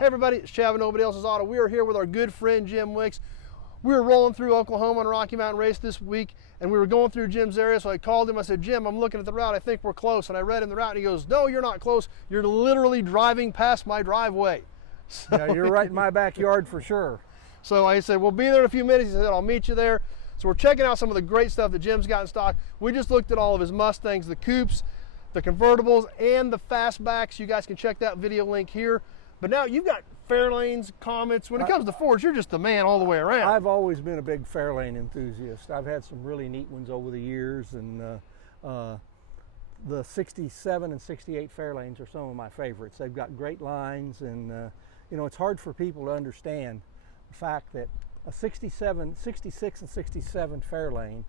Hey everybody, it's Chav and Nobody Else's Auto. We are here with our good friend Jim Wicks. We were rolling through Oklahoma on a Rocky Mountain race this week, and we were going through Jim's area, so I called him. I said, Jim, I'm looking at the route. I think we're close. And I read him the route, and he goes, no, you're not close. You're literally driving past my driveway. So, yeah, you're right in my backyard for sure. So I said, we'll be there in a few minutes. He said, I'll meet you there. So we're checking out some of the great stuff that Jim's got in stock. We just looked at all of his Mustangs, the coupes, the convertibles, and the fastbacks. You guys can check that video link here. But now you've got Fairlanes, Comets. When it comes to Fords, you're just the man all the way around. I've always been a big Fairlane enthusiast. I've had some really neat ones over the years, and the 67 and 68 Fairlanes are some of my favorites. They've got great lines, and you know, it's hard for people to understand the fact that a 67, 66 and 67 Fairlane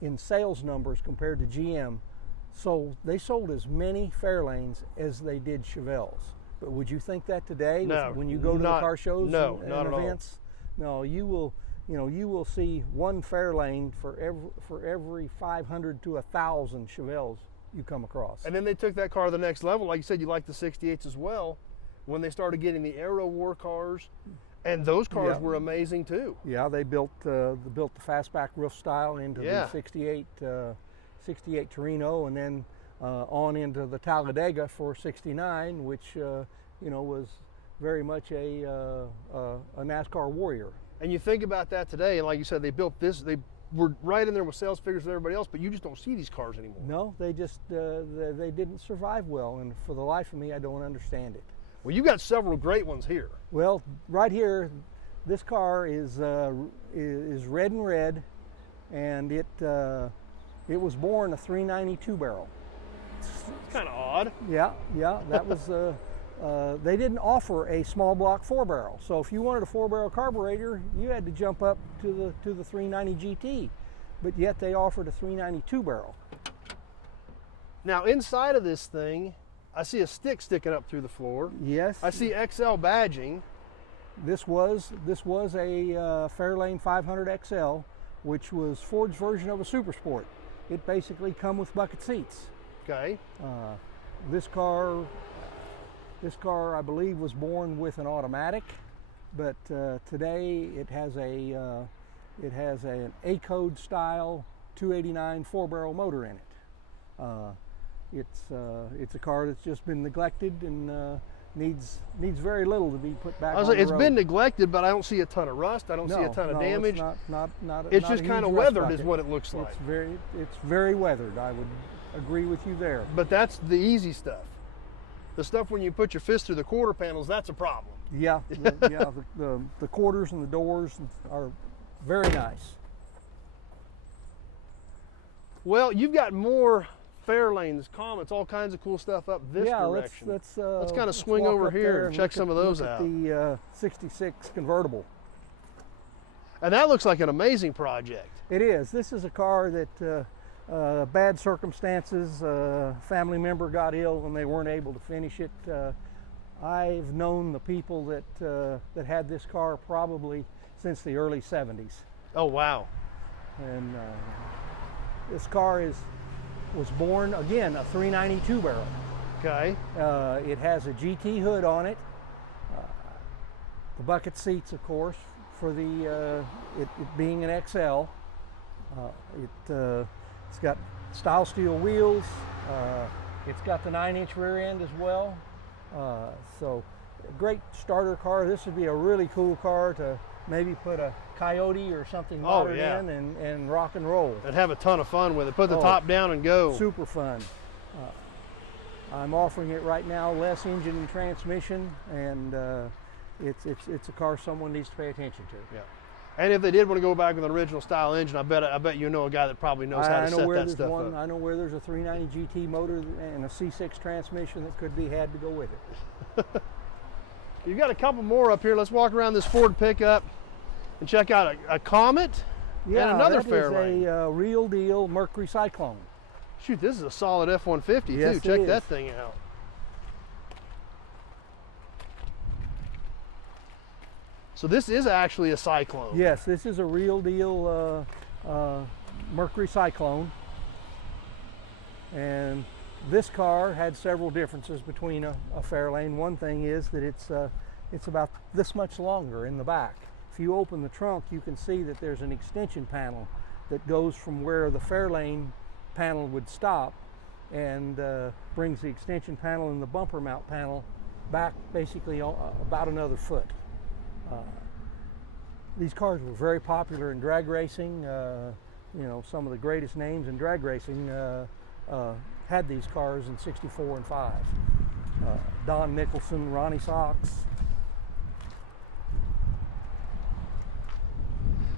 in sales numbers compared to GM, they sold as many Fairlanes as they did Chevelles. But would you think that today, no, when you go to the car shows and not events? No, you will see one Fairlane for every 500 to 1,000 Chevelles you come across. And then they took that car to the next level. Like you said, you like the 68s as well. When they started getting the Aero War cars, and those cars were amazing too. Yeah, they built the fastback roof style into the 68 Torino, and then on into the Talladega for 69, which you know, was very much a NASCAR warrior. And you think about that today, and like you said, they built this. They were right in there with sales figures with everybody else, but you just don't see these cars anymore. No, they just they didn't survive well, and for the life of me, I don't understand it. Well, you got several great ones here. Well, right here, this car is red and red, and it was born a 392 barrel. It's kind of odd. Yeah, that was, they didn't offer a small block 4-barrel. So if you wanted a 4-barrel carburetor, you had to jump up to the 390 GT. But yet they offered a 392 barrel. Now inside of this thing, I see a stick sticking up through the floor. Yes. I see XL badging. This was a Fairlane 500 XL, which was Ford's version of a Super Sport. It basically come with bucket seats. Okay. This car, I believe, was born with an automatic, but today it has an A-code style 289 4-barrel motor in it. It's a car that's just been neglected and needs very little to be put back on the road. It's been neglected, but I don't see a ton of rust. I don't see a ton of damage. It's just kind of weathered, is what it looks like. It's very weathered. I would agree with you there. But that's the easy stuff. The stuff when you put your fist through the quarter panels, that's a problem. Yeah, the quarters and the doors are very nice. Well, you've got more Fairlanes, Comets, all kinds of cool stuff up this direction. Let's kind of swing over here and check some of those out. The 66 Convertible. And that looks like an amazing project. It is. This is a car that bad circumstances, family member got ill and they weren't able to finish it. I've known the people that had this car probably since the early 70s. Oh, wow. And this car was born, again, a 392 barrel. Okay. It has a GT hood on it. The bucket seats, of course, for it being an XL. It's got style steel wheels. It's got the 9-inch rear end as well. So a great starter car. This would be a really cool car to maybe put a Coyote or something modern in and rock and roll. And have a ton of fun with it. Put the top down and go. Super fun. I'm offering it right now, less engine and transmission, and it's a car someone needs to pay attention to. Yeah. And if they did want to go back with an original style engine, I bet you know a guy that probably knows how to set that stuff up. I know where there's a 390 GT motor and a C6 transmission that could be had to go with it. You've got a couple more up here. Let's walk around this Ford pickup and check out a Comet and another Fairlane. That is a real deal Mercury Cyclone. Shoot, this is a solid F-150 too. Check that thing out. So this is actually a Cyclone. Yes, this is a real deal Mercury Cyclone. This car had several differences between a Fairlane. One thing is that It's about this much longer in the back. If you open the trunk, you can see that there's an extension panel that goes from where the Fairlane panel would stop and brings the extension panel and the bumper mount panel back basically about another foot. These cars were very popular in drag racing. You know, some of the greatest names in drag racing had these cars in 64 and 5. Don Nicholson, Ronnie Sox.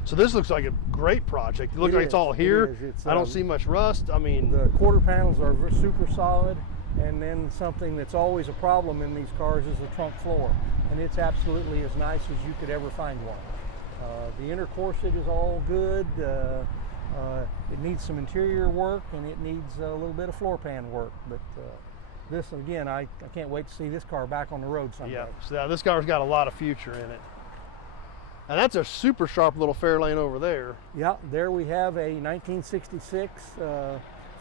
So this looks like a great project. It looks like it's all here. I don't see much rust. I mean, the quarter panels are super solid, and then something that's always a problem in these cars is the trunk floor, and it's absolutely as nice as you could ever find one. The inner corset is all good. It needs some interior work, and it needs a little bit of floor pan work, but this, again, I can't wait to see this car back on the road someday. Yeah, so this car's got a lot of future in it. And that's a super sharp little Fairlane over there. Yeah, there we have a 1966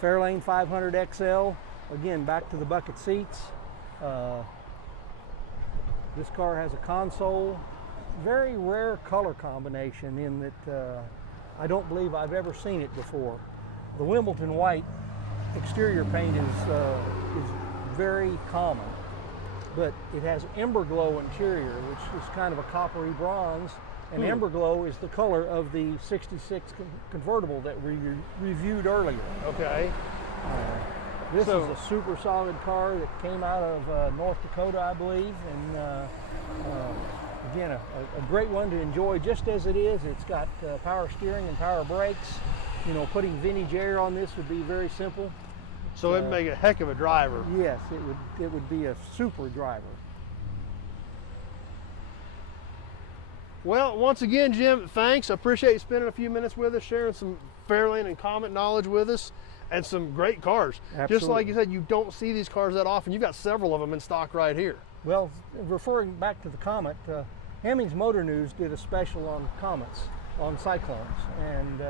Fairlane 500 XL. Again, back to the bucket seats. This car has a console. Very rare color combination in that I don't believe I've ever seen it before. The Wimbledon white exterior paint is very common, but it has Ember Glow interior, which is kind of a coppery bronze. And Ember Glow is the color of the 66 convertible that we reviewed earlier. Okay. This is a super solid car that came out of North Dakota, I believe. And again, a great one to enjoy just as it is. It's got power steering and power brakes. You know, putting vintage air on this would be very simple. So it'd make a heck of a driver. Yes, it would be a super driver. Well, once again, Jim, thanks. I appreciate you spending a few minutes with us, sharing some Fairlane and Comet knowledge with us, and some great cars. Absolutely. Just like you said, you don't see these cars that often. You've got several of them in stock right here. Well, referring back to the Comet, Hemmings Motor News did a special on Comets, on Cyclones, and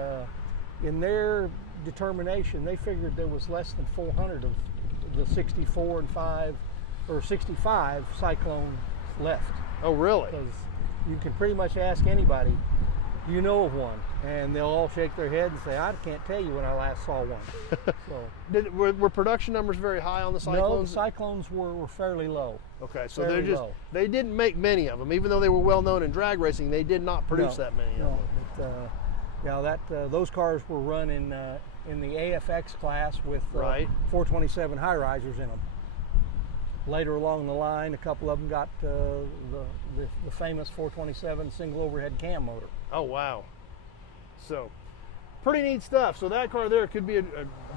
in their determination, they figured there was less than 400 of the 64 and 5, or 65 Cyclone left. Oh, really? Because you can pretty much ask anybody, do you know of one? And they'll all shake their head and say, I can't tell you when I last saw one. So, were production numbers very high on the Cyclones? No, the Cyclones were fairly low. Okay, so fairly they didn't make many of them. Even though they were well known in drag racing, they did not produce that many of them. But, yeah, those cars were run in the AFX class with 427 high risers in them. Later along the line, a couple of them got the famous 427 single overhead cam motor. Oh, wow. So, pretty neat stuff. So that car there could be a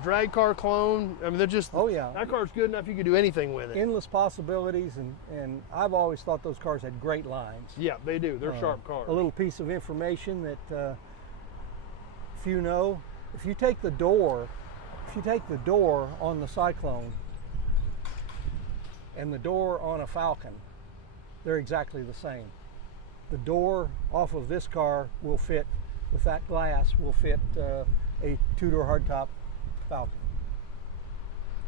drag car clone. I mean, they're just, oh yeah, that car's good enough you could do anything with it. Endless possibilities, and I've always thought those cars had great lines. Yeah, they do. They're sharp cars. A little piece of information that if you take the door on the Cyclone and the door on a Falcon, they're exactly the same. The door off of this car will fit, with that glass, will fit a two-door hardtop Falcon.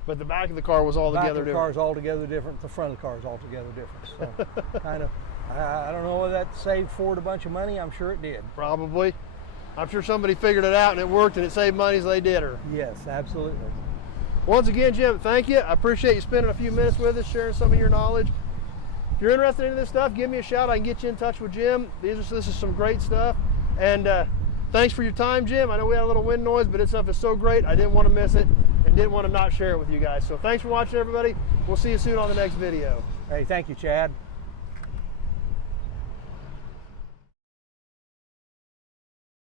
But the back of the car was altogether different. The back of the car is altogether different. The front of the car is altogether different. So kind of, I don't know whether that saved Ford a bunch of money. I'm sure it did. Probably. I'm sure somebody figured it out and it worked and it saved money, so they did her. Yes, absolutely. Once again, Jim, thank you. I appreciate you spending a few minutes with us, sharing some of your knowledge. If you're interested in this stuff, give me a shout. I can get you in touch with Jim. This is some great stuff. And thanks for your time, Jim. I know we had a little wind noise, but this stuff is so great, I didn't want to miss it and didn't want to not share it with you guys. So thanks for watching, everybody. We'll see you soon on the next video. Hey, thank you, Chad.